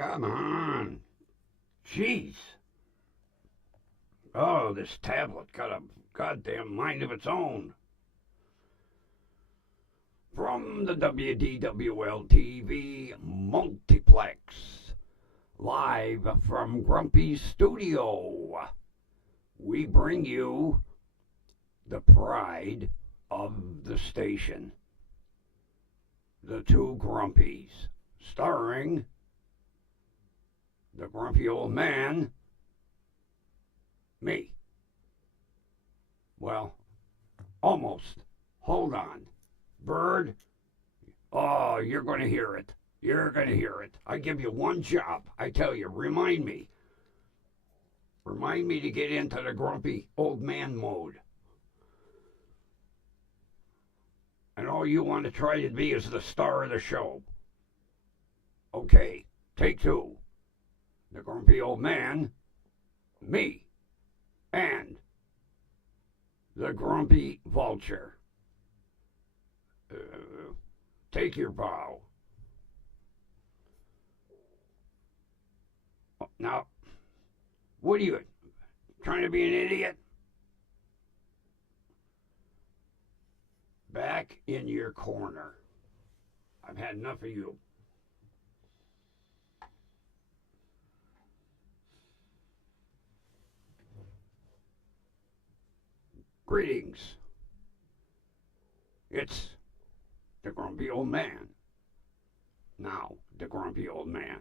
Come on. Jeez. Oh, this tablet got a goddamn mind of its own. From the WDWL TV multiplex, live from Grumpy's studio, we bring you the pride of the station, the Two Grumpies, starring the grumpy old man, me. Well, almost. Hold on. Bird, oh, you're going to hear it. You're going to hear it. I give you one job. I tell you, remind me. Remind me to get into the grumpy old man mode. And all you want to try to be is the star of the show. Okay, take two. The grumpy old man, me, and the grumpy vulture. Take your bow. Now, what are you, trying to be an idiot? Back in your corner. I've had enough of you. Greetings. It's the grumpy old man. Now, the grumpy old man.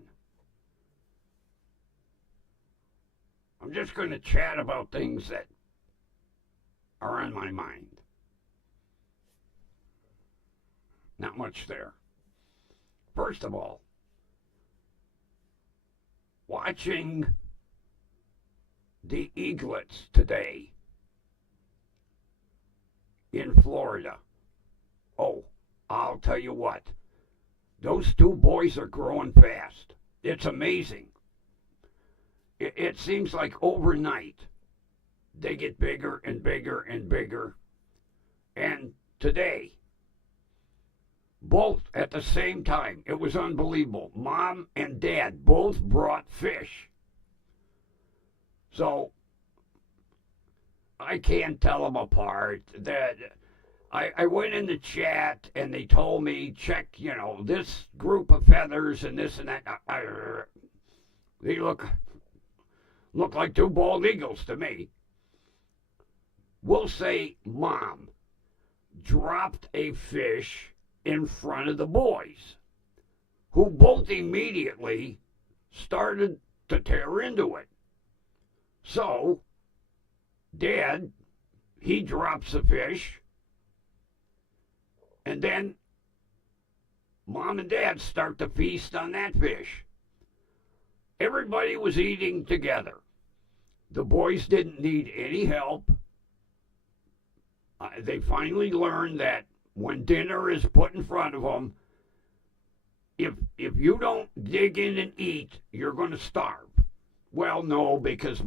I'm just going to chat about things that are on my mind. Not much there. First of all, watching the eaglets today in Florida. Oh, I'll tell you what. Those two boys are growing fast. It's amazing. It seems like overnight they get bigger and bigger and bigger. And today, both at the same time, it was unbelievable. Mom and Dad both brought fish. So I can't tell them apart. That I went in the chat and they told me, check, this group of feathers and this and that. They look like two bald eagles to me. We'll say Mom dropped a fish in front of the boys, who both immediately started to tear into it. So Dad, he drops the fish, and then Mom and Dad start to feast on that fish. Everybody was eating together. The boys didn't need any help. They finally learned that when dinner is put in front of them, if you don't dig in and eat, you're going to starve. Well, no, because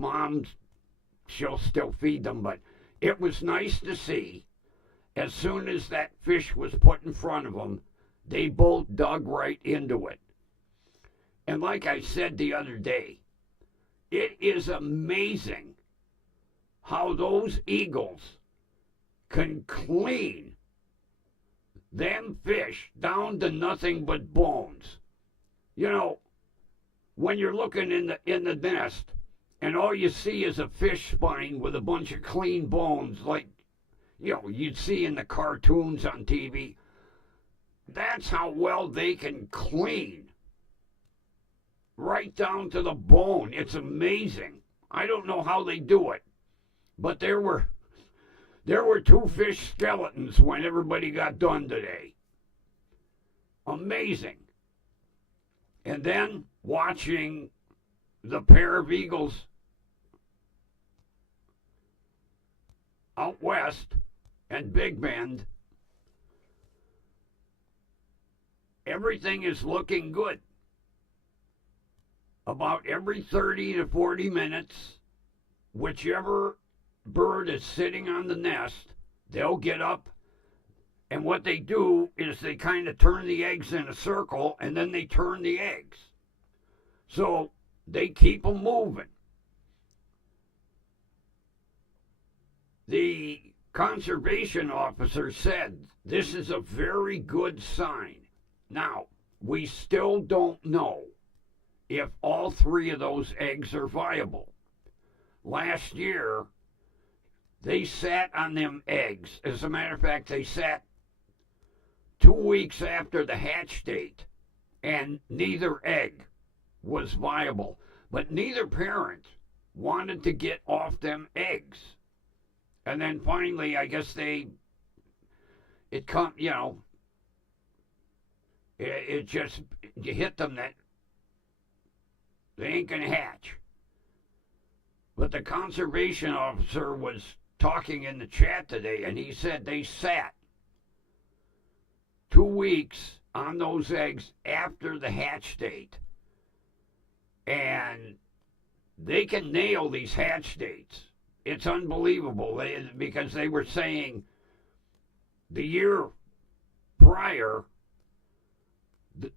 she'll still feed them, but it was nice to see. As soon as that fish was put in front of them, they both dug right into it. And like I said the other day, it is amazing how those eagles can clean them fish down to nothing but bones. When you're looking in the nest and all you see is a fish spine with a bunch of clean bones like you'd see in the cartoons on TV, that's how well they can clean right down to the bone. It's amazing. I don't know how they do it, but there were two fish skeletons when everybody got done today. Amazing. And then watching the pair of eagles out west and Big Bend, everything is looking good. About every 30 to 40 minutes, whichever bird is sitting on the nest, they'll get up, and what they do is they kind of turn the eggs in a circle, and then they turn the eggs. So they keep them moving. The conservation officer said this is a very good sign. Now, we still don't know if all three of those eggs are viable. Last year, they sat on them eggs. As a matter of fact, they sat 2 weeks after the hatch date, and neither egg was viable. But neither parent wanted to get off them eggs. And then finally, I guess it just hit them that they ain't going to hatch. But the conservation officer was talking in the chat today, and he said they sat 2 weeks on those eggs after the hatch date. And they can nail these hatch dates. It's unbelievable because they were saying the year prior,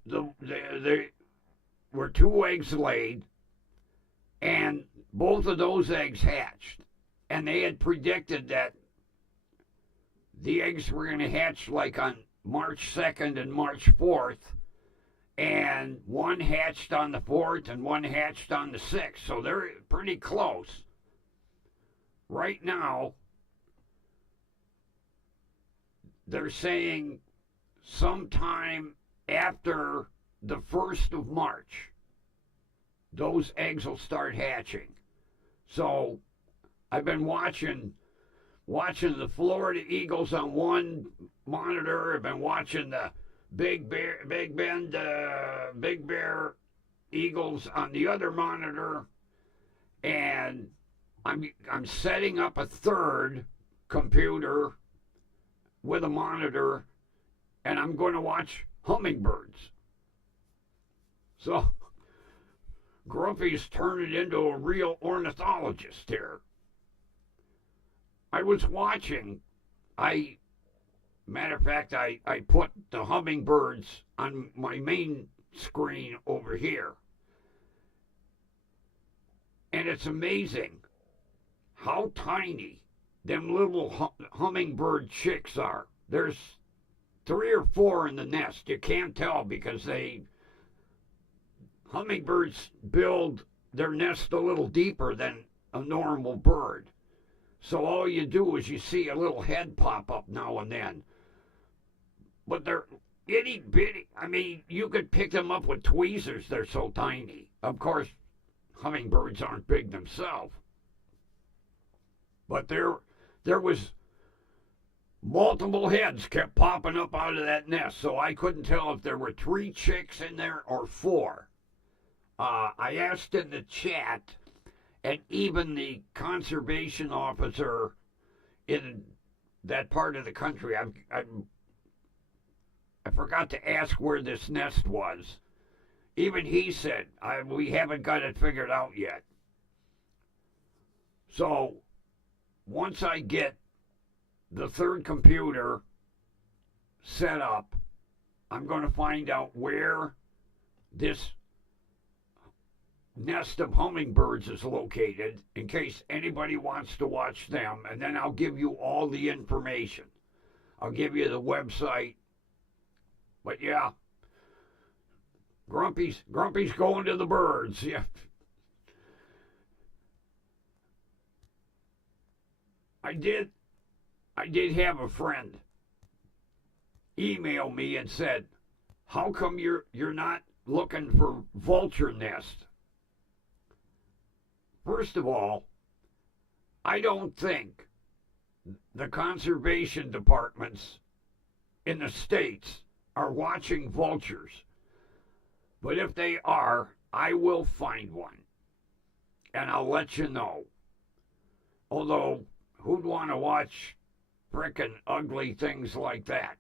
there were 2 eggs laid, and both of those eggs hatched. And they had predicted that the eggs were going to hatch like on March 2nd and March 4th, and one hatched on the 4th and one hatched on the 6th. So they're pretty close. Right now, they're saying sometime after the 1st of March, those eggs will start hatching. So I've been watching the Florida Eagles on one monitor. I've been watching the Big Bear Eagles on the other monitor, and I'm setting up a third computer with a monitor, and I'm going to watch hummingbirds. So Grumpy's turned into a real ornithologist here. I was watching. Matter of fact, I put the hummingbirds on my main screen over here. And it's amazing how tiny them little hummingbird chicks are. There's 3 or 4 in the nest. You can't tell because hummingbirds build their nest a little deeper than a normal bird. So all you do is you see a little head pop up now and then. But they're itty bitty. I mean, you could pick them up with tweezers. They're so tiny. Of course, hummingbirds aren't big themselves. But there was multiple heads kept popping up out of that nest, so I couldn't tell if there were 3 chicks in there or 4. I asked in the chat, and even the conservation officer in that part of the country, I forgot to ask where this nest was. Even he said, we haven't got it figured out yet. So once I get the third computer set up, I'm going to find out where this nest of hummingbirds is located in case anybody wants to watch them, and then I'll give you all the information. I'll give you the website. But yeah, Grumpy's going to the birds. Yeah. I did have a friend email me and said, "How come you're not looking for vulture nests?" First of all, I don't think the conservation departments in the states are watching vultures. But if they are, I will find one. And I'll let you know. Although, who'd want to watch frickin' ugly things like that?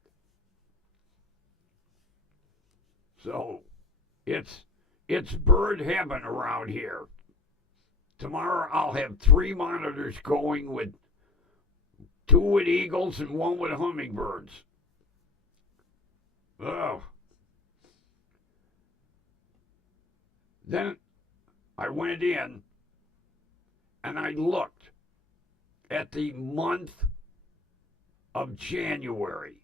So, it's bird heaven around here. Tomorrow I'll have 3 monitors going with 2 with eagles and 1 with hummingbirds. Oh. Then I went in and I looked at the month of January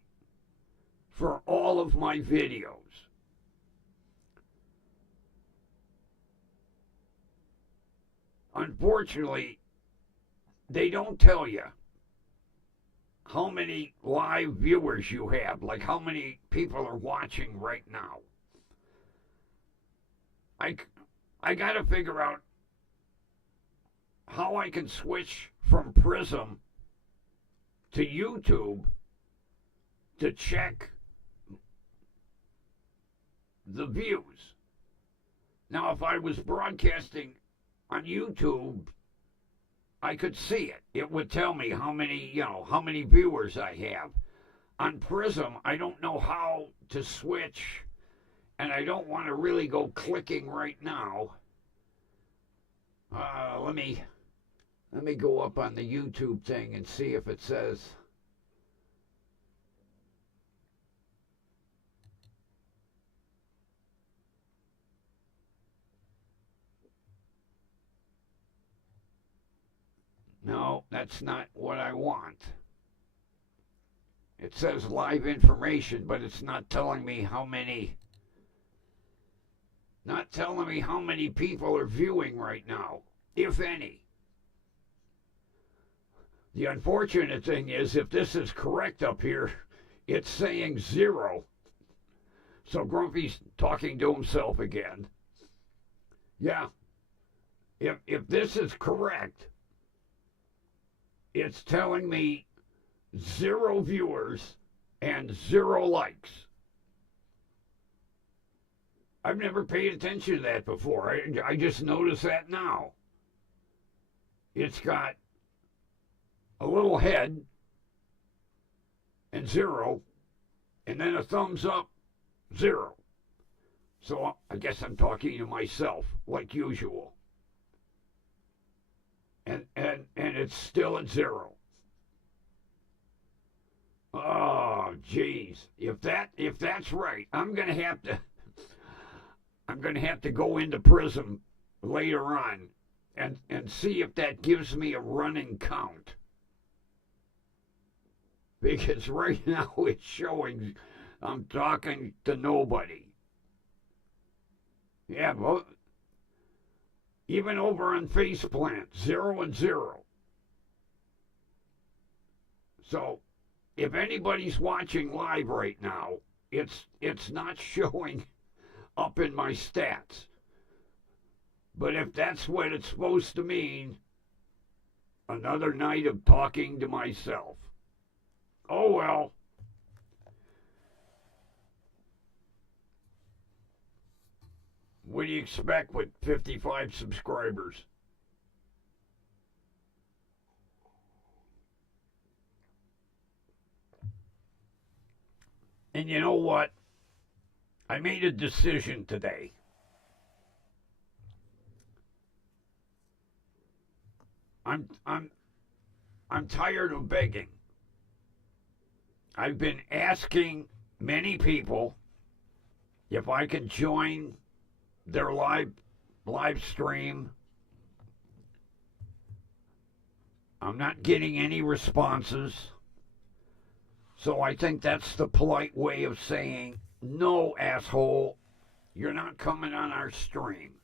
for all of my videos. Unfortunately, they don't tell you how many live viewers you have, like how many people are watching right now. I got to figure out how I can switch from Prism to YouTube to check the views. Now, if I was broadcasting on YouTube, I could see it. It would tell me how many viewers I have. On Prism, I don't know how to switch, and I don't want to really go clicking right now. Let me go up on the YouTube thing and see if it says. No, that's not what I want. It says live information, but it's not telling me how many. Not telling me how many people are viewing right now, if any. The unfortunate thing is, if this is correct up here, it's saying 0. So Grumpy's talking to himself again. Yeah. If this is correct, it's telling me 0 viewers and 0 likes. I've never paid attention to that before. I just noticed that now. It's got a little head and 0, and then a thumbs up, 0. So I guess I'm talking to myself, like usual. And it's still at 0. Oh, geez. If that's right, I'm gonna have to go into Prism later on and see if that gives me a running count. Because right now it's showing I'm talking to nobody. Yeah, well, even over on Faceplant, 0 and 0. So, if anybody's watching live right now, it's not showing up in my stats. But if that's what it's supposed to mean, another night of talking to myself. Oh well. What do you expect with 55 subscribers? And you know what? I made a decision today. I'm tired of begging. I've been asking many people if I can join their live stream. I'm not getting any responses. So I think that's the polite way of saying, no, asshole, you're not coming on our stream.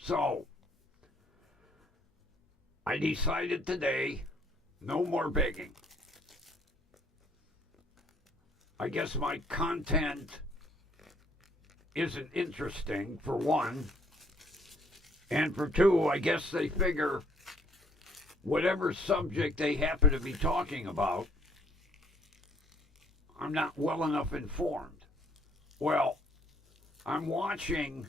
So I decided today, no more begging. I guess my content isn't interesting, for one. And for two, I guess they figure whatever subject they happen to be talking about, I'm not well enough informed. Well, I'm watching,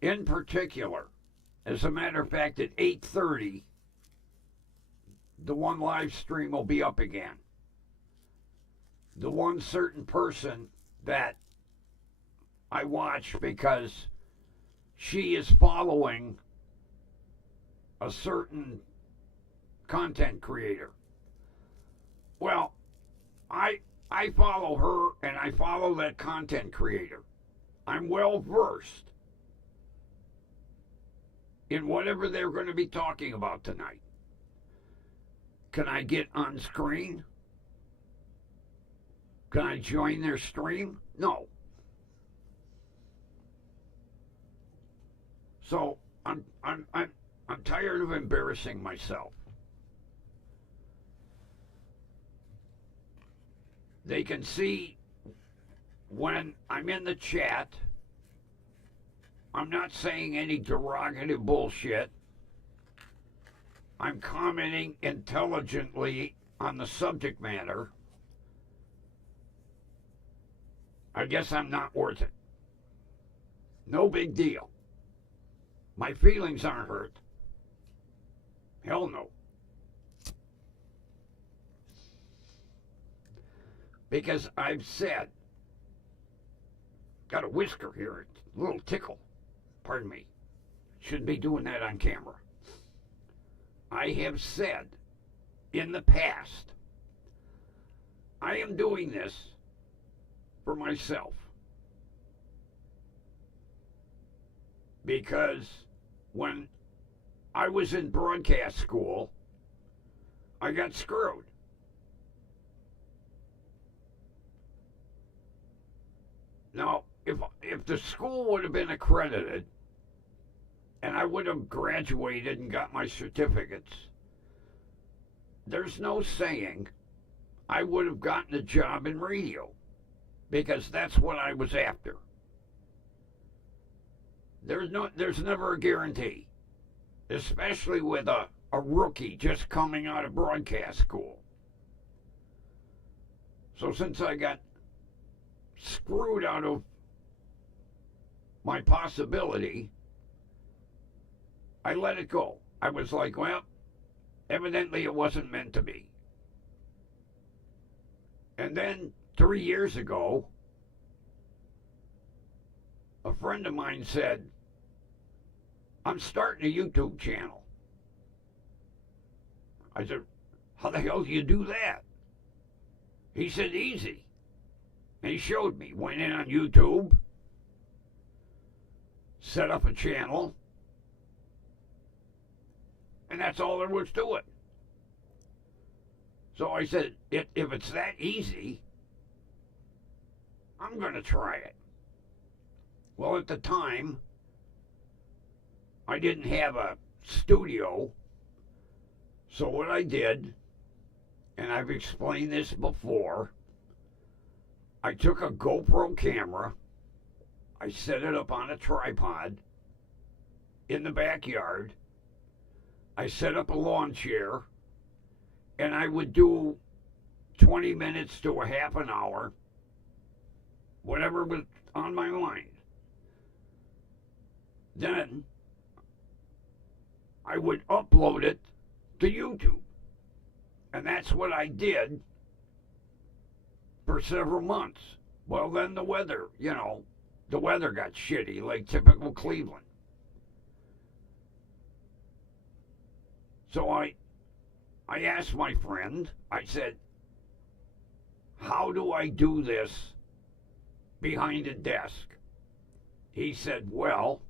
in particular, as a matter of fact, at 8:30, the one live stream will be up again. The one certain person that I watch because she is following a certain content creator. Well, I follow her and I follow that content creator. I'm well versed in whatever they're going to be talking about tonight. Can I get on screen? Can I join their stream? No. So I'm tired of embarrassing myself. They can see when I'm in the chat, I'm not saying any derogative bullshit. I'm commenting intelligently on the subject matter. I guess I'm not worth it. No big deal. My feelings aren't hurt. Hell no. Because I've said, got a whisker here, a little tickle. Pardon me. Shouldn't be doing that on camera. I have said in the past, I am doing this for myself. Because when I was in broadcast school, I got screwed. Now, if the school would have been accredited and I would have graduated and got my certificates, there's no saying I would have gotten a job in radio, because that's what I was after. There's never a guarantee, especially with a rookie just coming out of broadcast school. So since I got screwed out of my possibility, I let it go. I was like, well, evidently it wasn't meant to be. And then 3 years ago, a friend of mine said, I'm starting a YouTube channel. I said, how the hell do you do that? He said, easy. And he showed me. Went in on YouTube, set up a channel, and that's all there was to it. So I said, if it's that easy, I'm going to try it. Well, at the time, I didn't have a studio. So what I did, and I've explained this before, I took a GoPro camera, I set it up on a tripod in the backyard, I set up a lawn chair, and I would do 20 minutes to a half an hour, whatever was on my mind. Then I would upload it to YouTube. And that's what I did for several months. Well, then the weather got shitty, like typical Cleveland. So I asked my friend, I said, how do I do this behind a desk? He said, well,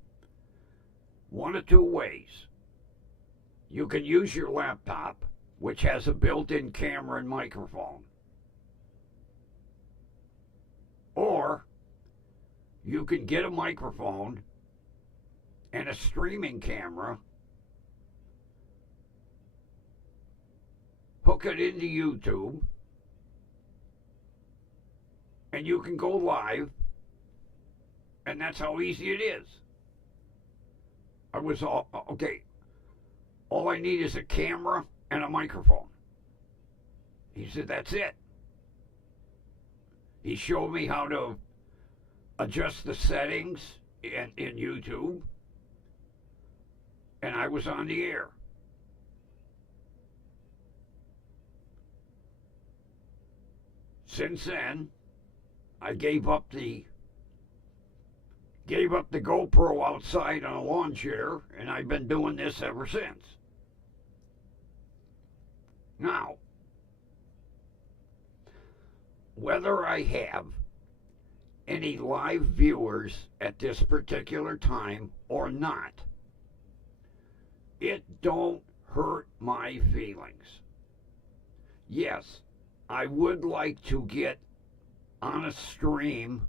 one of two ways. You can use your laptop, which has a built-in camera and microphone. Or you can get a microphone and a streaming camera, hook it into YouTube, and you can go live, and that's how easy it is. I was all, okay, all I need is a camera and a microphone. He said, that's it. He showed me how to adjust the settings in YouTube, and I was on the air. Since then, I gave up the GoPro outside on a lawn chair, and I've been doing this ever since. Now, whether I have any live viewers at this particular time or not, it don't hurt my feelings. Yes, I would like to get on a stream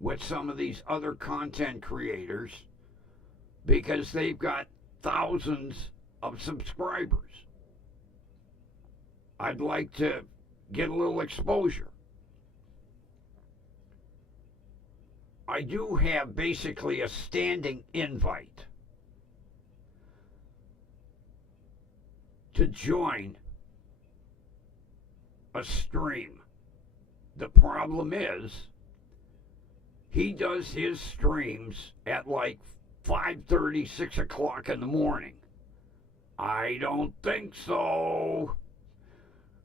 with some of these other content creators because they've got thousands of subscribers. I'd like to get a little exposure. I do have basically a standing invite to join a stream. The problem is, he does his streams at like 5:30, 6 o'clock in the morning. I don't think so.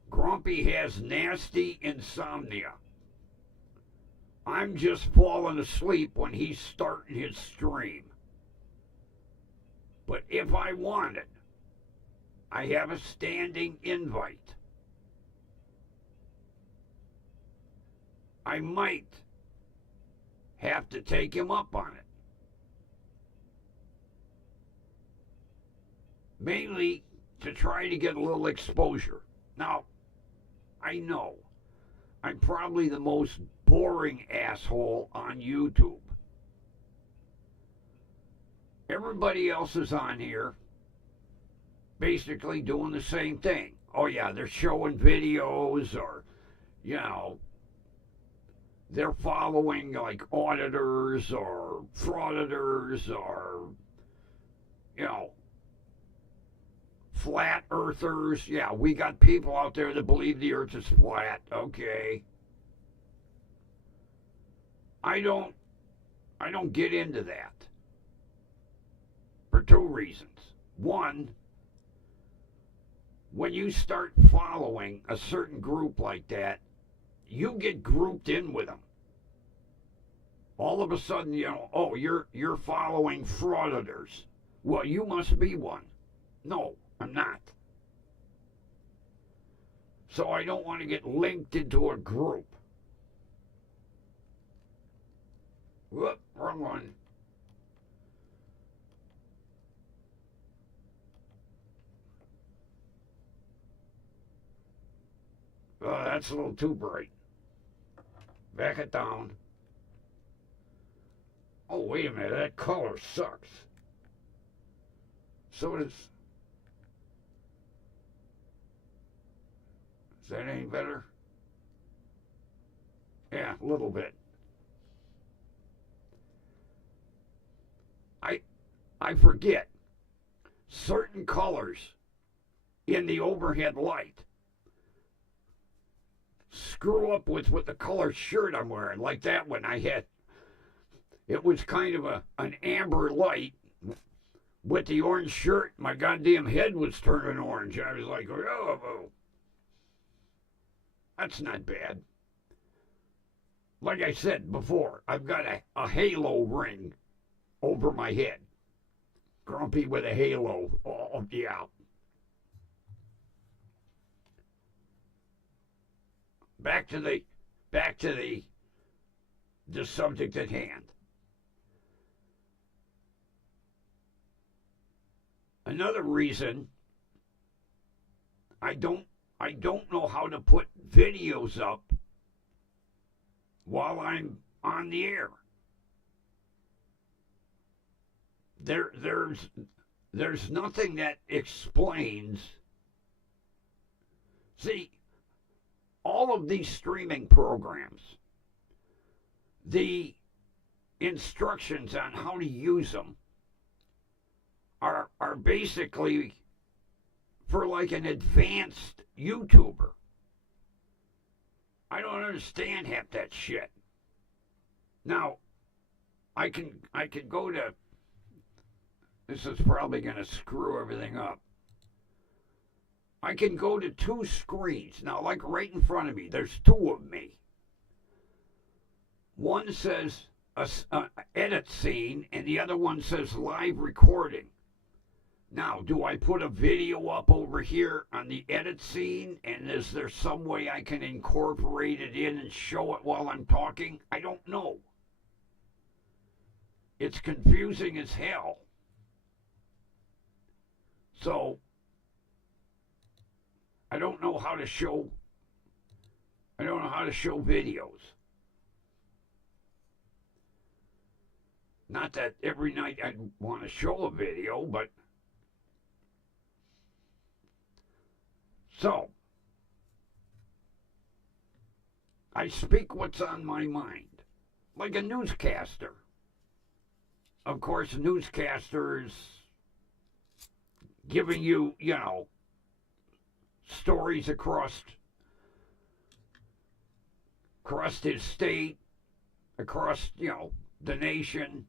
Grumpy has nasty insomnia. I'm just falling asleep when he's starting his stream. But if I wanted, I have a standing invite. I might have to take him up on it. Mainly to try to get a little exposure. Now, I know I'm probably the most boring asshole on YouTube. Everybody else is on here basically doing the same thing. Oh yeah, they're showing videos, or, you know, they're following like auditors or frauditors or, you know, flat earthers. Yeah, we got people out there that believe the earth is flat. Okay. I don't get into that for two reasons. One, when you start following a certain group like that, you get grouped in with them. All of a sudden, you know, oh, you're following frauditors. Well, you must be one. No, I'm not. So I don't want to get linked into a group. Whoop, wrong one. Oh, that's a little too bright. Back it down. Oh, wait a minute, that color sucks. So does... Is that any better? Yeah, a little bit. I forget. Certain colors in the overhead light screw up with what the color shirt I'm wearing. Like that one I had. It was kind of an amber light with the orange shirt. My goddamn head was turning orange. I was like, oh. That's not bad. Like I said before, I've got a halo ring over my head. Grumpy with a halo. Oh, yeah. Back to the subject at hand. Another reason I don't know how to put videos up while I'm on the air. There's nothing that explains. See, all of these streaming programs, the instructions on how to use them are basically for like an advanced YouTuber. I don't understand half that shit. Now, I can go to... This is probably going to screw everything up. I can go to two screens. Now, like right in front of me, there's two of me. One says edit scene, and the other one says live recording. Now, do I put a video up over here on the edit scene, and is there some way I can incorporate it in and show it while I'm talking? I don't know. It's confusing as hell. So I don't know how to show videos. Not that every night I'd want to show a video, but so I speak what's on my mind, like a newscaster. Of course, newscasters giving you, stories across his state, across, the nation.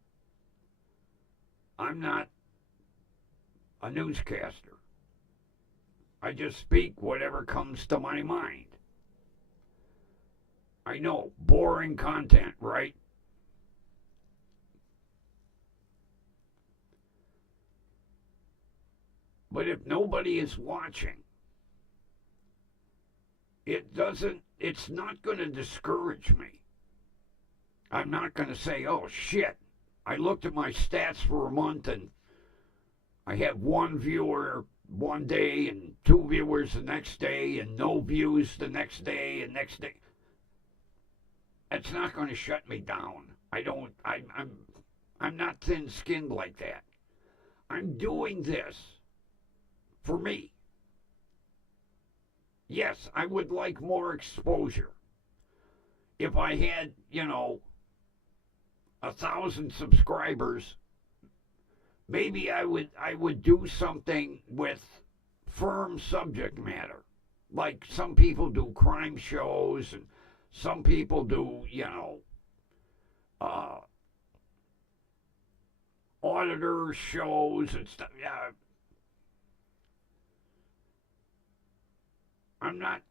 I'm not a newscaster. I just speak whatever comes to my mind. I know, boring content, right? But if nobody is watching, it's not going to discourage me. I'm not going to say, oh shit, I looked at my stats for a month and I had one viewer one day and two viewers the next day and no views the next day and next day. It's not going to shut me down. I'm not thin-skinned like that. I'm doing this for me. Yes, I would like more exposure. If I had, 1,000 subscribers, maybe I would do something with firm subject matter. Like some people do crime shows and some people do, auditor shows and stuff. Yeah. I'm not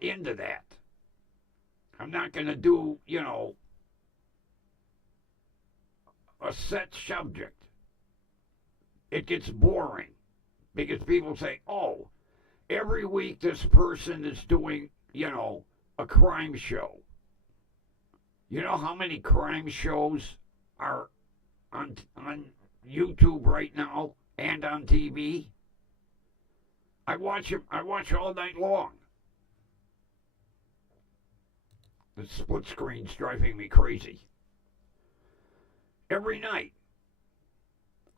into that. I'm not going to do, a set subject. It gets boring because people say, oh, every week this person is doing, a crime show. You know how many crime shows are on YouTube right now and on TV? I watch them. I watch all night long. The split screen's driving me crazy. Every night,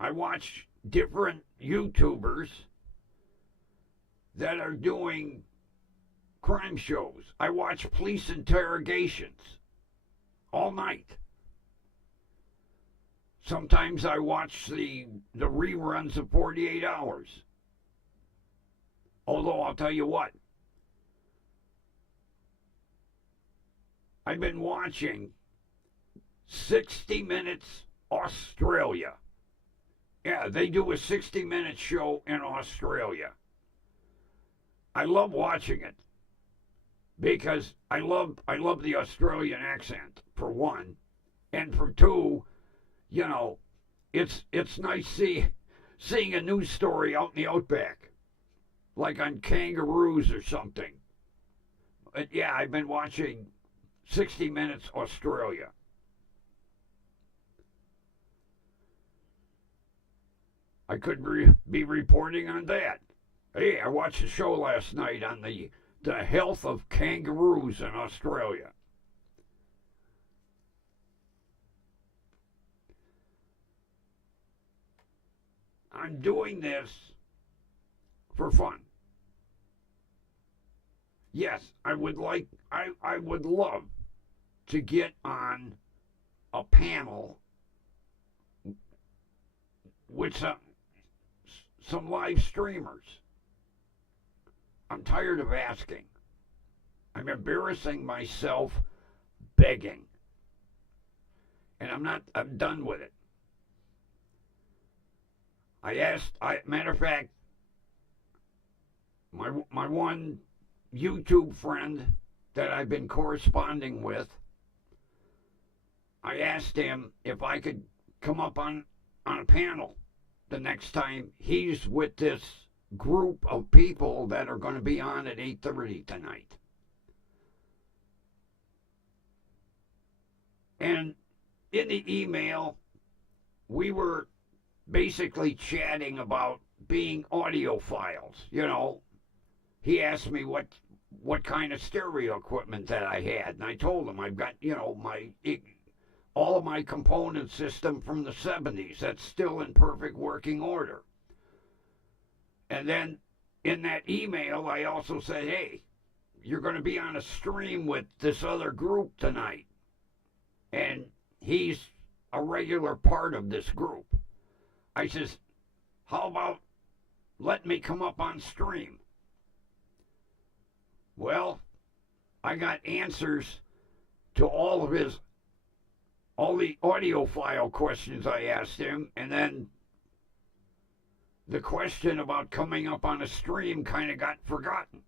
I watch different YouTubers that are doing crime shows. I watch police interrogations all night. Sometimes I watch the reruns of 48 Hours. Although I'll tell you what, I've been watching 60 Minutes Australia. Yeah, they do a 60-minute show in Australia. I love watching it because I love the Australian accent, for one, and for two, it's nice seeing a news story out in the outback, like on kangaroos or something. But yeah, I've been watching 60 Minutes Australia. I could be reporting on that. Hey, I watched a show last night on the health of kangaroos in Australia. I'm doing this for fun. Yes, I would love to get on a panel with some live streamers. I'm tired of asking. I'm embarrassing myself begging. And I'm done with it. Matter of fact, my one YouTube friend that I've been corresponding with, I asked him if I could come up on a panel the next time he's with this group of people that are going to be on at 8:30 tonight. And in the email, we were basically chatting about being audiophiles. He asked me what kind of stereo equipment that I had, and I told him I've got all of my component system from the 70s that's still in perfect working order. And then in that email, I also said, hey, you're going to be on a stream with this other group tonight, and he's a regular part of this group. I says, how about letting me come up on stream? Well, I got answers to all the audiophile questions I asked him, and then the question about coming up on a stream kind of got forgotten.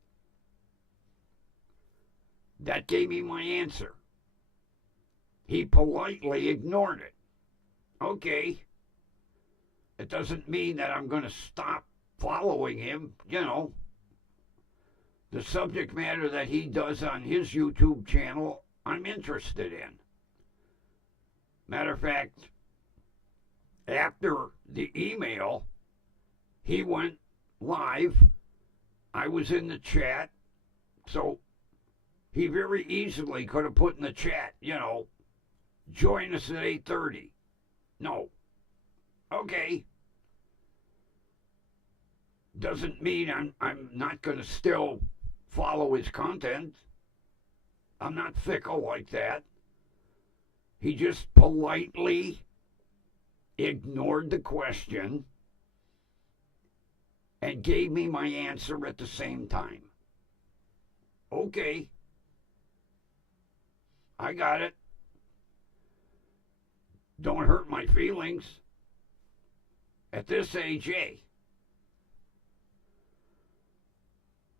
That gave me my answer. He politely ignored it. Okay. It doesn't mean that I'm going to stop following him. The subject matter that he does on his YouTube channel, I'm interested in. Matter of fact, after the email, he went live. I was in the chat, so he very easily could have put in the chat, join us at 8:30. No. Okay. Doesn't mean I'm not going to still follow his content. I'm not fickle like that. He just politely ignored the question and gave me my answer at the same time. Okay. I got it. Don't hurt my feelings. At this age,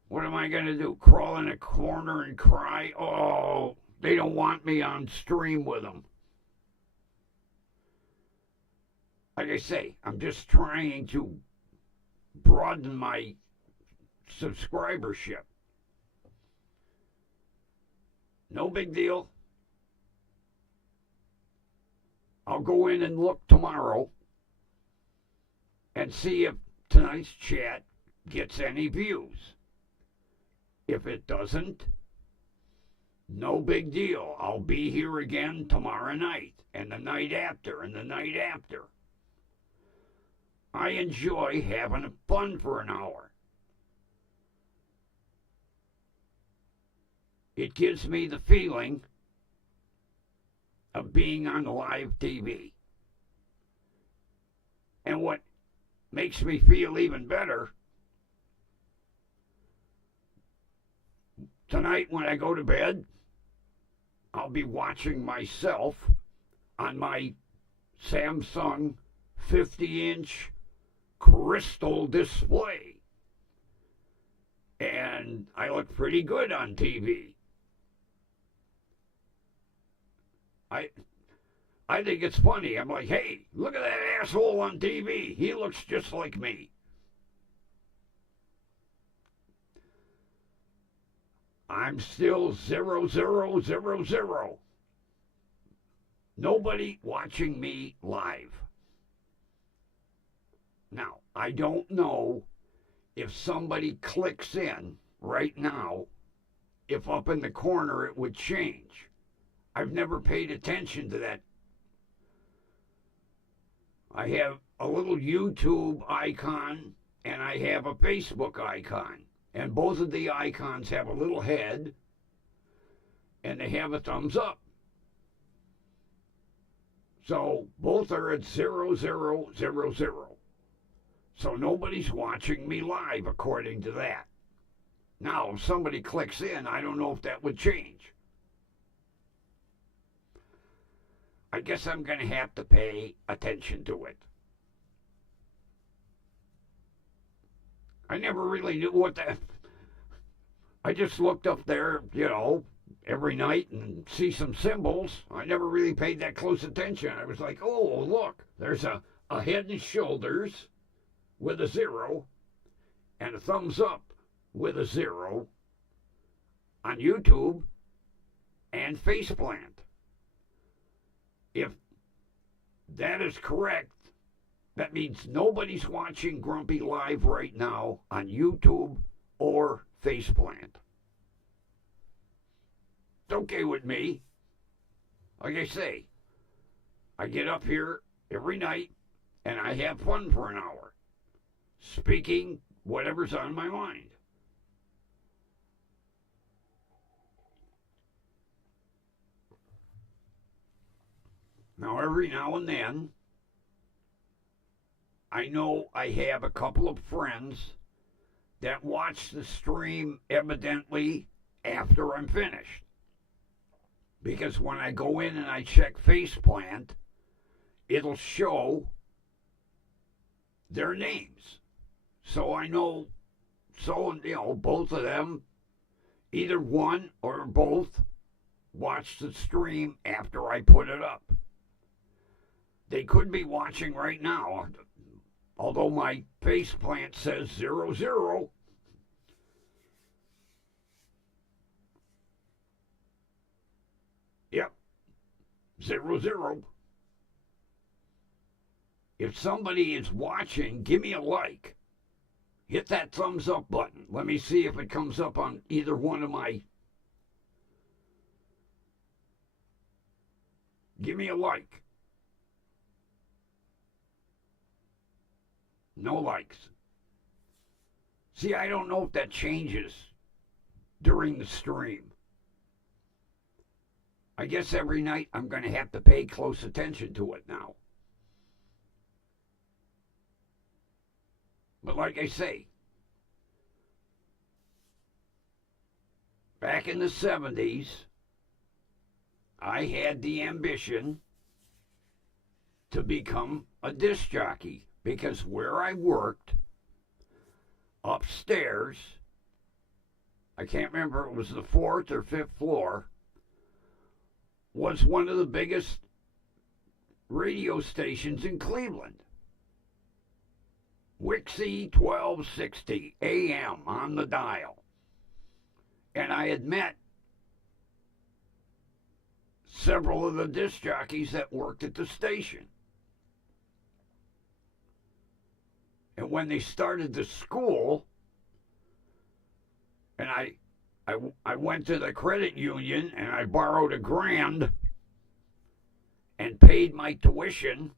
what am I going to do? Crawl in a corner and cry? Oh, they don't want me on stream with them. Like I say, I'm just trying to broaden my subscribership. No big deal. I'll go in and look tomorrow and see if tonight's chat gets any views. If it doesn't, no big deal. I'll be here again tomorrow night and the night after and the night after. I enjoy having fun for an hour. It gives me the feeling of being on live TV. And what makes me feel even better, tonight when I go to bed, I'll be watching myself on my Samsung 50-inch crystal display. And I look pretty good on TV. I think it's funny. I'm like, hey, look at that asshole on TV. He looks just like me. I'm still 0000. Nobody watching me live. Now, I don't know if somebody clicks in right now, if up in the corner it would change. I've never paid attention to that. I have a little YouTube icon and I have a Facebook icon. And both of the icons have a little head and they have a thumbs up. So both are at 0000. So nobody's watching me live according to that. Now, if somebody clicks in, I don't know if that would change. I guess I'm going to have to pay attention to it. I never really knew what that... I just looked up there, every night and see some symbols. I never really paid that close attention. I was like, oh, look, there's a head and shoulders with a 0 and a thumbs up with a 0 on YouTube and faceplant. If That is correct. That means nobody's watching Grumpy Live right now on YouTube or Faceplant. It's okay with me. Like I say, I get up here every night and I have fun for an hour, speaking whatever's on my mind. Now, every now and then, I know I have a couple of friends that watch the stream evidently after I'm finished. Because when I go in and I check Faceplant, it'll show their names. So I know, both of them, either one or both, watch the stream after I put it up. They could be watching right now, although my Faceplant says 00. Yep, 00. If somebody is watching, give me a like. Hit that thumbs up button. Let me see if it comes up on either one of my... Give me a like. No likes. See, I don't know if that changes during the stream. I guess every night I'm going to have to pay close attention to it now. But like I say, back in the 70s, I had the ambition to become a disc jockey because where I worked, upstairs, I can't remember if it was the 4th or 5th floor, was one of the biggest radio stations in Cleveland. Wixie 1260 AM on the dial. And I had met several of the disc jockeys that worked at the station. And when they started the school, and I went to the credit union and I borrowed $1,000 and paid my tuition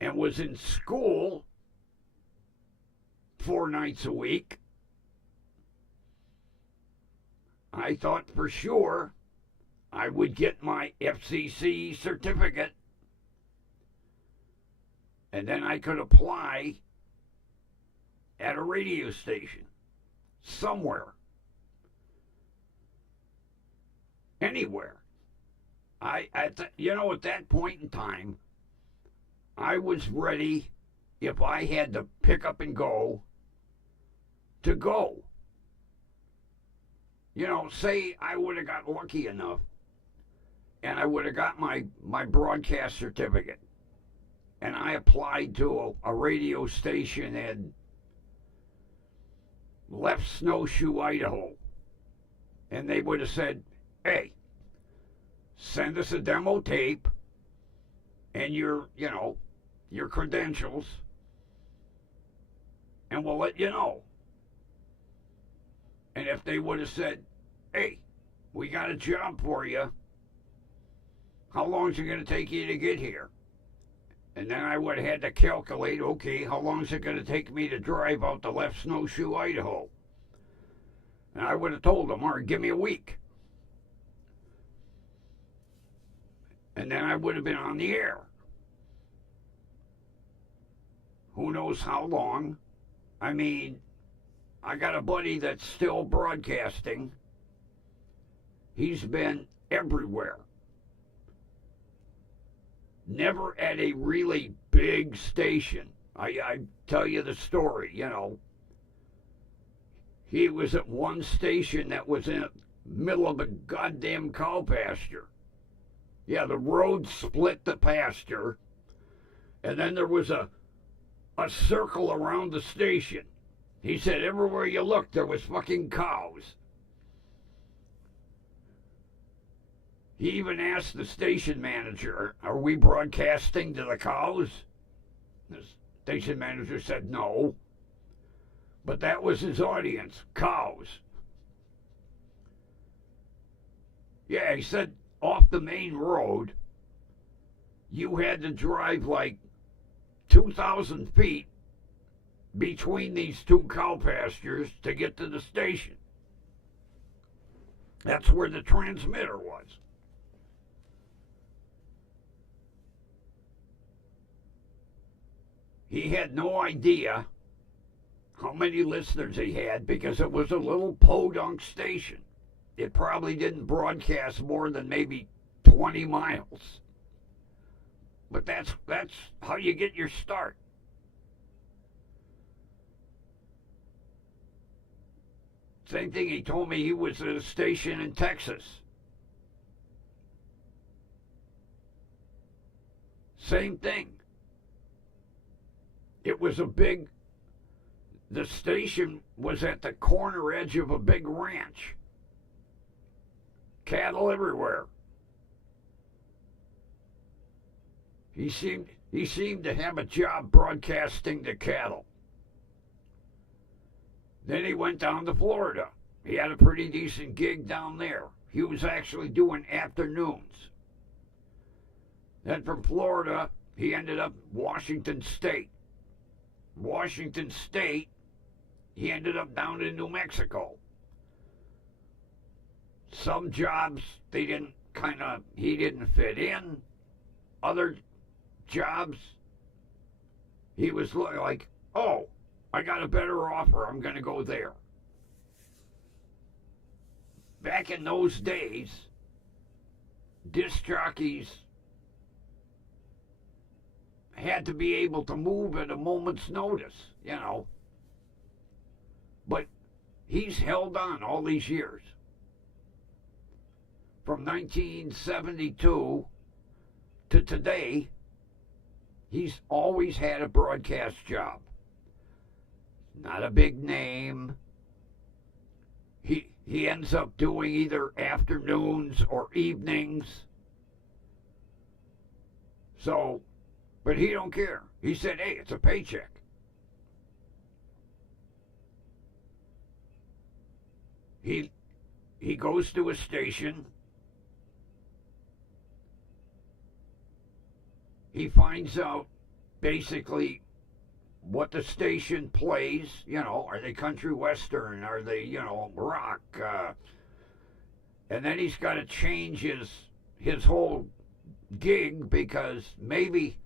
and was in school 4 nights a week, I thought for sure I would get my FCC certificate and then I could apply at a radio station somewhere, anywhere. At that point in time, I was ready, if I had to pick up and go, to go. Say I would have got lucky enough and I would have got my broadcast certificate and I applied to a radio station in Left Snowshoe, Idaho. And they would have said, hey, send us a demo tape and your credentials, and we'll let you know. And if they would have said, hey, we got a job for you, how long is it going to take you to get here? And then I would have had to calculate, okay, how long is it going to take me to drive out to Left Snowshoe, Idaho? And I would have told them, all right, give me a week. And then I would have been on the air. Who knows how long? I mean, I got a buddy that's still broadcasting. He's been everywhere. Never at a really big station. I tell you the story, He was at one station that was in the middle of a goddamn cow pasture. Yeah, the road split the pasture, and then there was a circle around the station. He said everywhere you looked, there was fucking cows. He even asked the station manager, "Are we broadcasting to the cows?" The station manager said no. But that was his audience, cows. Yeah, he said off the main road, you had to drive like 2,000 feet between these two cow pastures to get to the station. That's where the transmitter was. He had no idea how many listeners he had because it was a little podunk station. It probably didn't broadcast more than maybe 20 miles. But that's how you get your start. Same thing, he told me he was at a station in Texas. Same thing. It was the station was at the corner edge of a big ranch. Cattle everywhere. He seemed to have a job broadcasting to cattle. Then he went down to Florida. He had a pretty decent gig down there. He was actually doing afternoons. Then from Florida, he ended up Washington State. Washington State, he ended up down in New Mexico. Some jobs he didn't fit in. Other jobs, he was like, oh, I got a better offer, I'm going to go there. Back in those days, disc jockeys had to be able to move at a moment's notice, you know. But he's held on all these years. From 1972 to today, he's always had a broadcast job. Not a big name. He ends up doing either afternoons or evenings. So, but he don't care. He said, hey, it's a paycheck. He goes to a station. He finds out basically what the station plays. You know, are they country western? Are they, rock? And then he's got to change his whole gig because maybe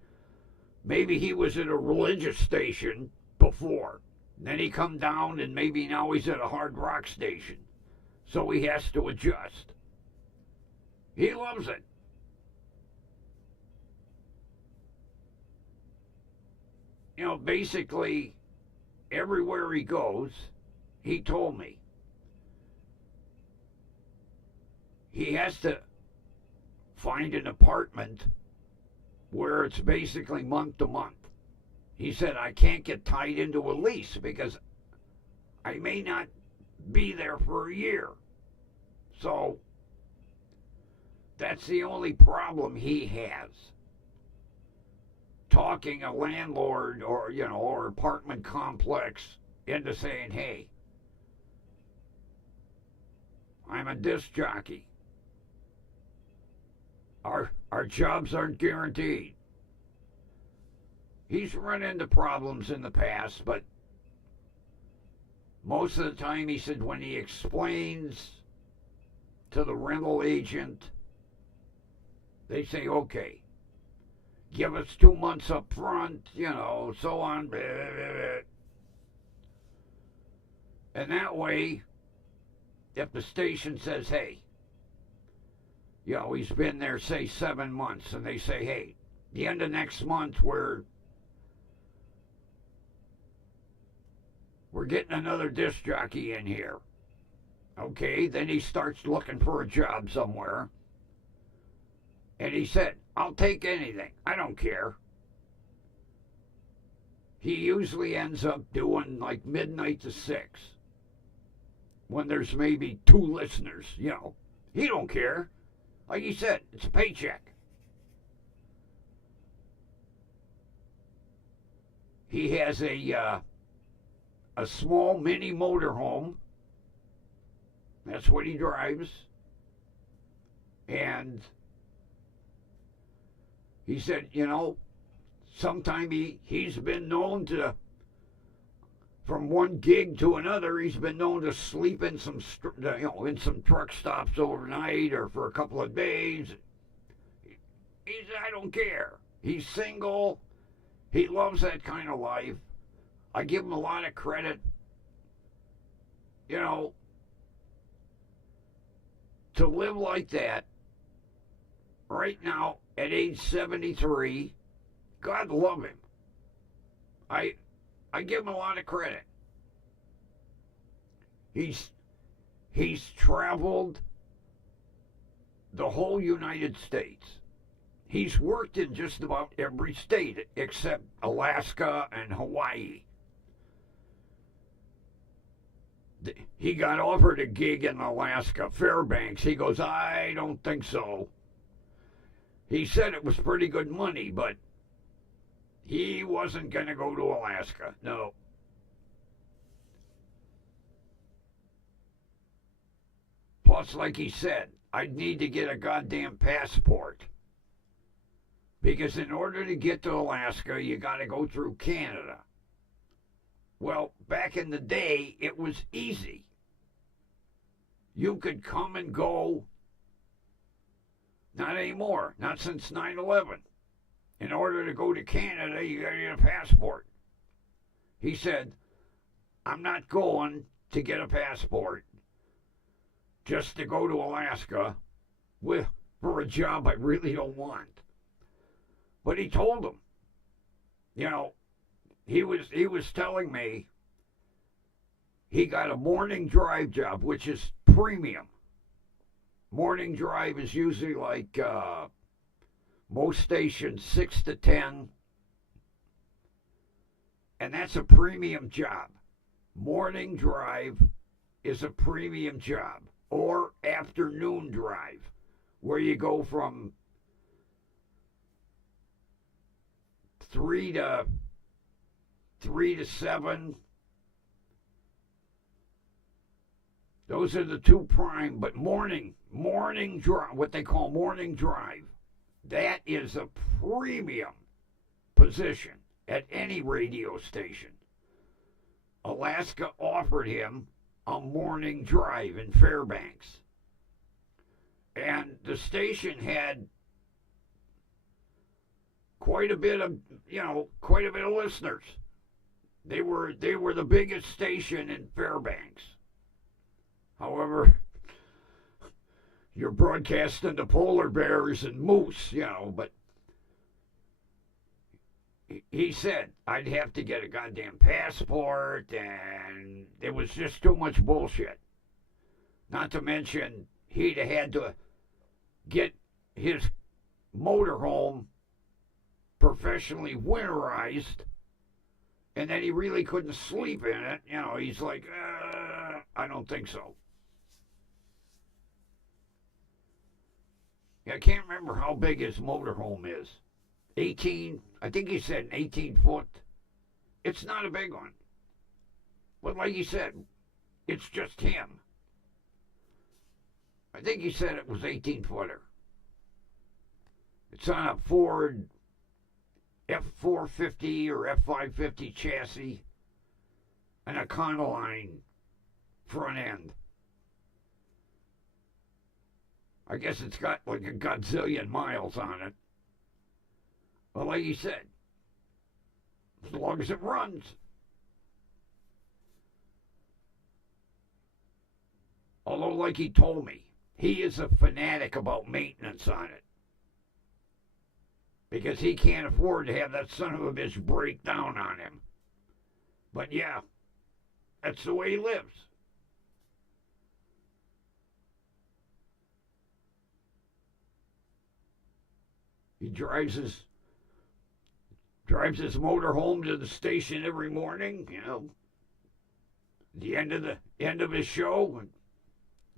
he was at a religious station before. Then he come down and maybe now he's at a hard rock station. So he has to adjust. He loves it. Basically, everywhere he goes, he told me, he has to find an apartment where it's basically month to month. He said, I can't get tied into a lease because I may not be there for a year. So that's the only problem he has. Talking a landlord or apartment complex into saying, hey, I'm a disc jockey. Our jobs aren't guaranteed. He's run into problems in the past, but most of the time, he said, when he explains to the rental agent, they say, okay, give us 2 months up front, so on. And that way, if the station says, hey, he's been there, say, 7 months, and they say, hey, the end of next month, we're getting another disc jockey in here. Okay, then he starts looking for a job somewhere. And he said, I'll take anything. I don't care. He usually ends up doing like midnight to 6. When there's maybe 2 listeners, He don't care. Like he said, it's a paycheck. He has a small mini motorhome. That's what he drives. And he said, sometime he's been known to, from one gig to another, he's been known to sleep in some truck stops overnight or for a couple of days. He said, I don't care. He's single. He loves that kind of life. I give him a lot of credit. To live like that right now at age 73, God love him. I give him a lot of credit. He's traveled the whole United States. He's worked in just about every state except Alaska and Hawaii. He got offered a gig in Alaska, Fairbanks. He goes, I don't think so. He said it was pretty good money, but he wasn't going to go to Alaska. No. Plus, like he said, I'd need to get a goddamn passport. Because in order to get to Alaska, you got to go through Canada. Well, back in the day, it was easy. You could come and go. Not anymore. Not since 9/11. In order to go to Canada, you got to get a passport. He said, I'm not going to get a passport just to go to Alaska for a job I really don't want. But he told them, he was telling me he got a morning drive job, which is premium. Morning drive is usually like most stations 6 to 10, and that's a premium job. Morning drive is a premium job, or afternoon drive, where you go from 3 to 7. Those are the two prime, but morning drive, what they call morning drive, that is a premium position at any radio station. Alaska offered him a morning drive in Fairbanks. And the station had quite a bit of listeners. They were the biggest station in Fairbanks. However, you're broadcasting to polar bears and moose, but he said I'd have to get a goddamn passport, and it was just too much bullshit. Not to mention, he'd have had to get his motorhome professionally winterized, and then he really couldn't sleep in it. He's like, I don't think so. I can't remember how big his motorhome is. 18, I think he said an 18-foot. It's not a big one. But like he said, it's just him. I think he said it was 18-footer. It's on a Ford F450 or F550 chassis and a Econoline front end. I guess it's got like a godzillion miles on it. But like he said, as long as it runs. Although, like he told me, he is a fanatic about maintenance on it. Because he can't afford to have that son of a bitch break down on him. But yeah, that's the way he lives. He drives his motor home to the station every morning, the end of his show, and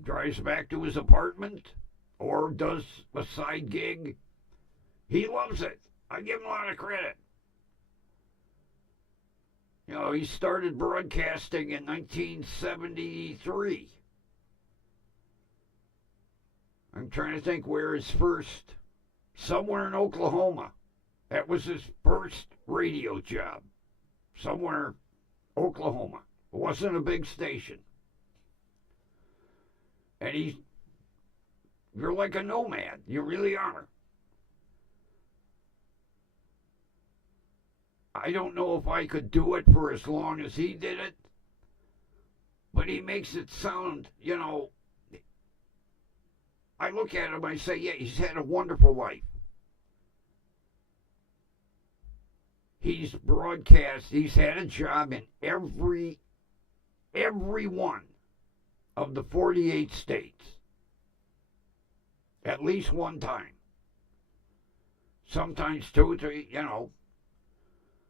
drives back to his apartment. or does a side gig, he loves it. I give him a lot of credit. You know, he started broadcasting in 1973. I'm trying to think where his first, somewhere in Oklahoma. That was his first radio job. Somewhere, Oklahoma. It wasn't a big station. And you're like a nomad. You really are. I don't know if I could do it for as long as he did it, but he makes it sound, you know, I look at him, I say, yeah, he's had a wonderful life. He's broadcast, he's had a job in every one of the 48 states. At least one time. Sometimes two, three, you know.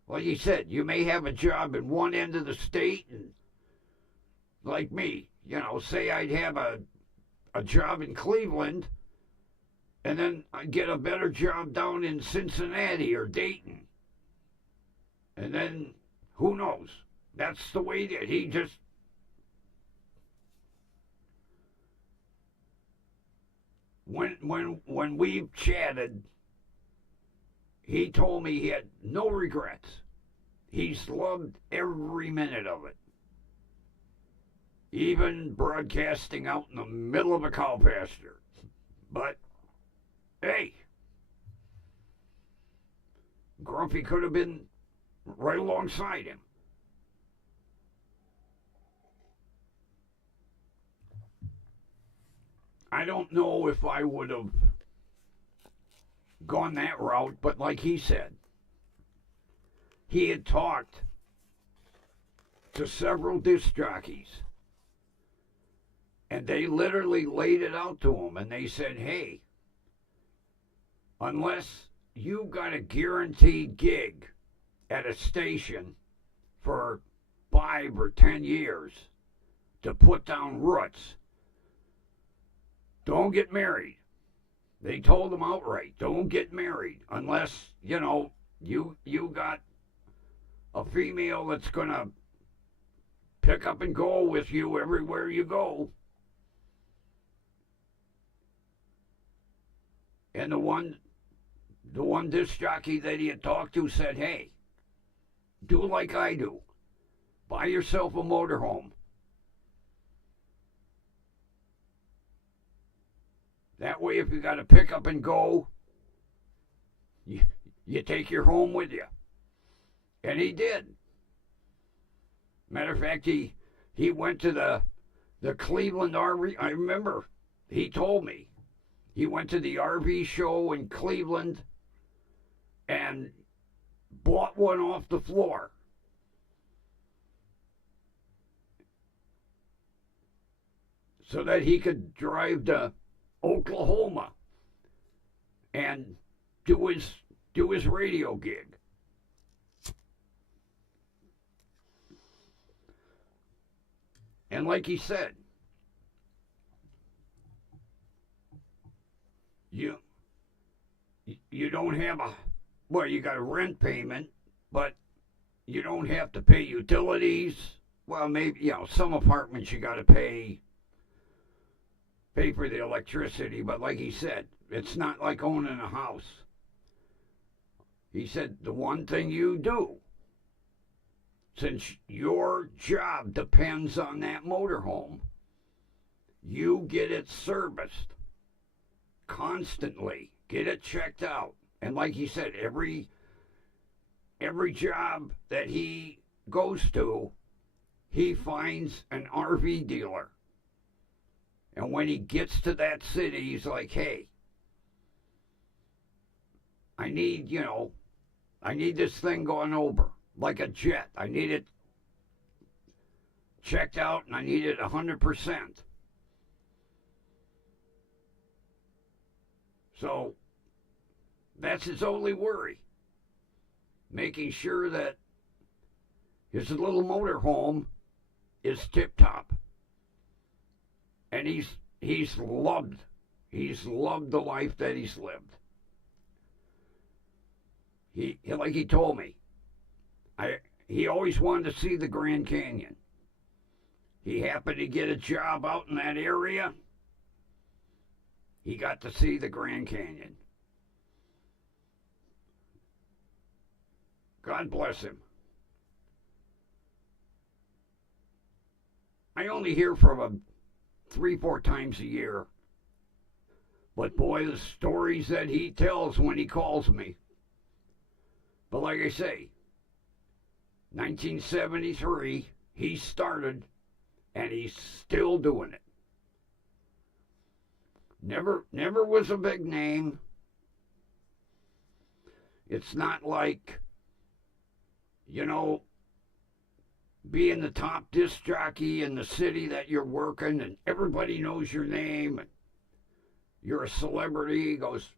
Like he said, you may have a job in one end of the state, and like me, you know, say I'd have a job in Cleveland, and then I'd get a better job down in Cincinnati or Dayton. And then, who knows? That's the way that he just... When we chatted, he told me he had no regrets. He's loved every minute of it. Even broadcasting out in the middle of a cow pasture. But, hey, Grumpy could have been right alongside him. I don't know if I would have gone that route, but like he said, he had talked to several disc jockeys, and they literally laid it out to him, and they said, hey, unless you got a guaranteed gig at a station for 5 or 10 years to put down roots, don't get married. They told him outright, don't get married unless, you know, you got a female that's going to pick up and go with you everywhere you go. And the one disc jockey that he had talked to said, hey, do like I do. Buy yourself a motorhome. That way, if you got to pick up and go, you take your home with you. And he did. Matter of fact, he went to the Cleveland RV. I remember he told me he went to the RV show in Cleveland and bought one off the floor. So that he could drive to Oklahoma and do his radio gig. And like he said, you don't have you got a rent payment, but you don't have to pay utilities. Well, maybe, you know, some apartments you got to pay for the electricity, but like he said, it's not like owning a house. He said the one thing you do, since your job depends on that motorhome, you get it serviced constantly, get it checked out. And like he said, every job that he goes to, he finds an RV dealer. And when he gets to that city, he's like, hey, I need this thing going over, like a jet. I need it checked out, and I need it 100%. So that's his only worry, making sure that his little motorhome is tip-top. And he's loved He's loved the life that he's lived. He like he told me, he always wanted to see the Grand Canyon. He happened to get a job out in that area. He got to see the Grand Canyon. God bless him. I only hear from him 3-4 times a year. But boy, the stories that he tells when he calls me. But like I say, 1973, he started, and he's still doing it. Never was a big name. It's not like, being the top disc jockey in the city that you're working and everybody knows your name and you're a celebrity. He goes,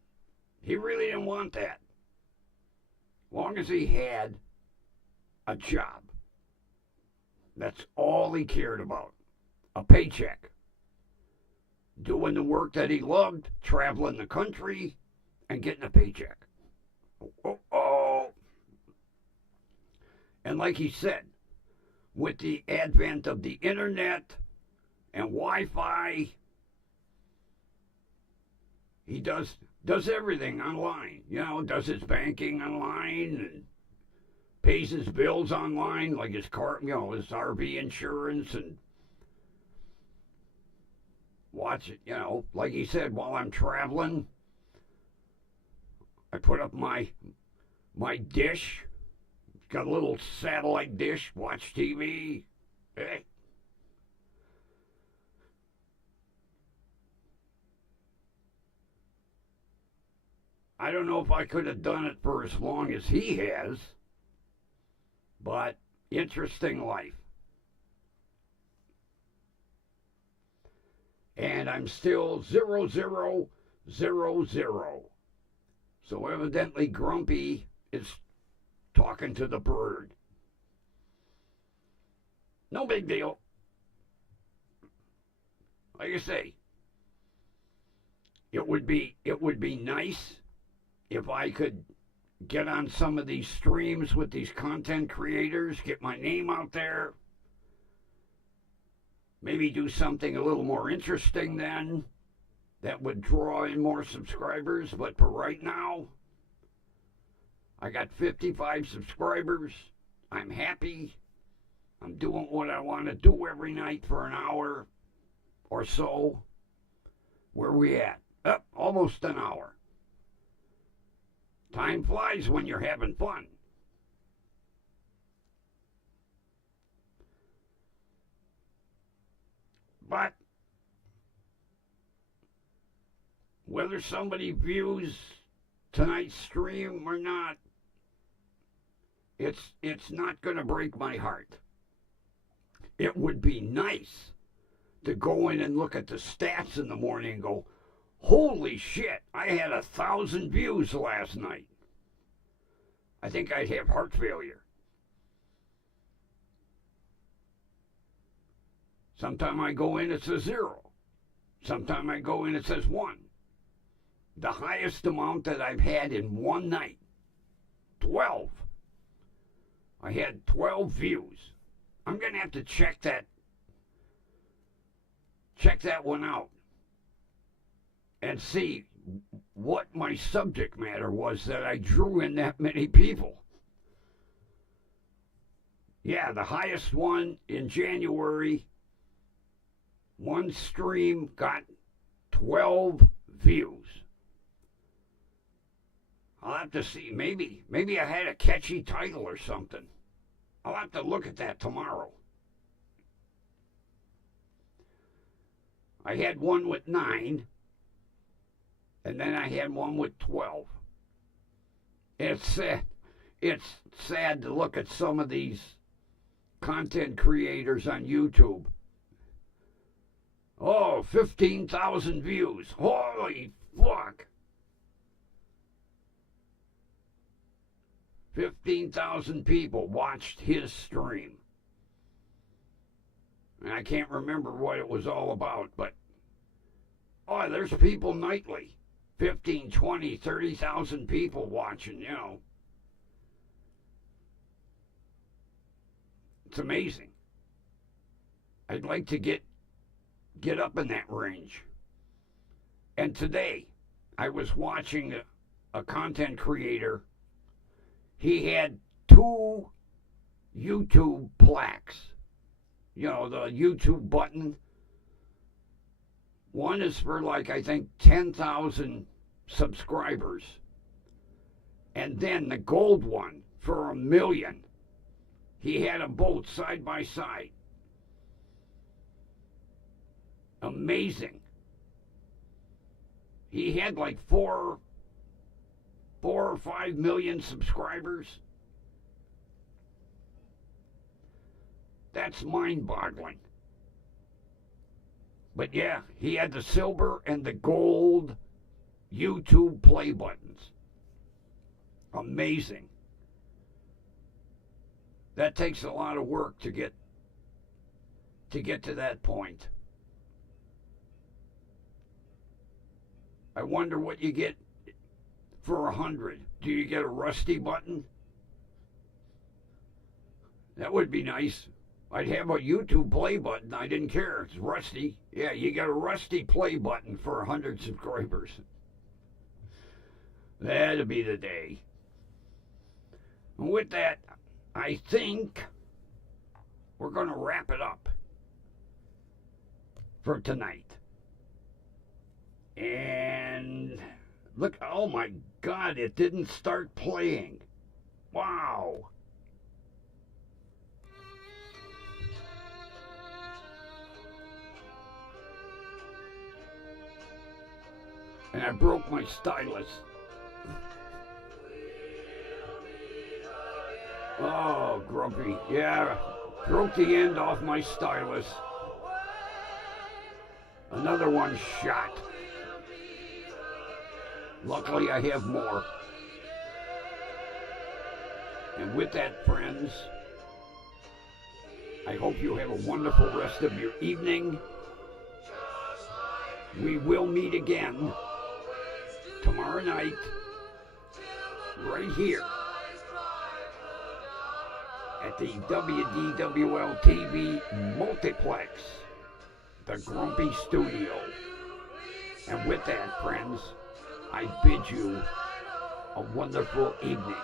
he really didn't want that. As long as he had a job. That's all he cared about. A paycheck. Doing the work that he loved, traveling the country, and getting a paycheck. Oh. And like he said, with the advent of the internet and Wi-Fi, he does everything online. Does his banking online and pays his bills online, like his car, his RV insurance, and watch it, like he said, while I'm traveling, I put up my dish. Got a little satellite dish, watch TV. Hey. I don't know if I could have done it for as long as he has, but interesting life. And I'm still 0000. So evidently Grumpy is talking to the bird. No big deal. Like I say, it would be nice if I could get on some of these streams with these content creators, get my name out there, maybe do something a little more interesting then that would draw in more subscribers. But for right now, I got 55 subscribers. I'm happy. I'm doing what I want to do every night for an hour or so. Where we at? Almost an hour. Time flies when you're having fun. But whether somebody views tonight's stream or not, it's not going to break my heart. It would be nice to go in and look at the stats in the morning and go, holy shit, I had 1,000 views last night. I think I'd have heart failure. Sometime I go in, it says 0. Sometime I go in, it says 1. The highest amount that I've had in one night, 12. I had 12 views. I'm going to have to check that one out and see what my subject matter was that I drew in that many people. Yeah, the highest one in January, one stream got 12 views. I'll have to see. Maybe I had a catchy title or something. I'll have to look at that tomorrow. I had one with 9, and then I had one with 12. It's sad to look at some of these content creators on YouTube. Oh, 15,000 views. Holy fuck. 15,000 people watched his stream. And I can't remember what it was all about, but Oh, there's people nightly. 15, 20, 30,000 people watching, you know. It's amazing. I'd like to get up in that range. And today, I was watching a content creator. He had 2 YouTube plaques. You know, the YouTube button. One is for like, I think, 10,000 subscribers. And then the gold one for 1 million. He had them both side by side. Amazing. He had like 4 or 5 million subscribers. That's mind-boggling. But yeah, he had the silver and the gold YouTube play buttons. Amazing. That takes a lot of work to get to that point. I wonder what you get for 100. Do you get a rusty button? That would be nice. I'd have a YouTube play button. I didn't care. It's rusty. Yeah, you get a rusty play button for 100 subscribers. That'd be the day. And with that, I think we're going to wrap it up for tonight. And look, oh my God, it didn't start playing. Wow. And I broke my stylus. Oh, grumpy. Yeah, broke the end off my stylus. Another one shot. Luckily, I have more. And with that, friends, I hope you have a wonderful rest of your evening. We will meet again tomorrow night, right here at the WDWL TV Multiplex, the Grumpy Studio. And with that, friends, I bid you a wonderful evening.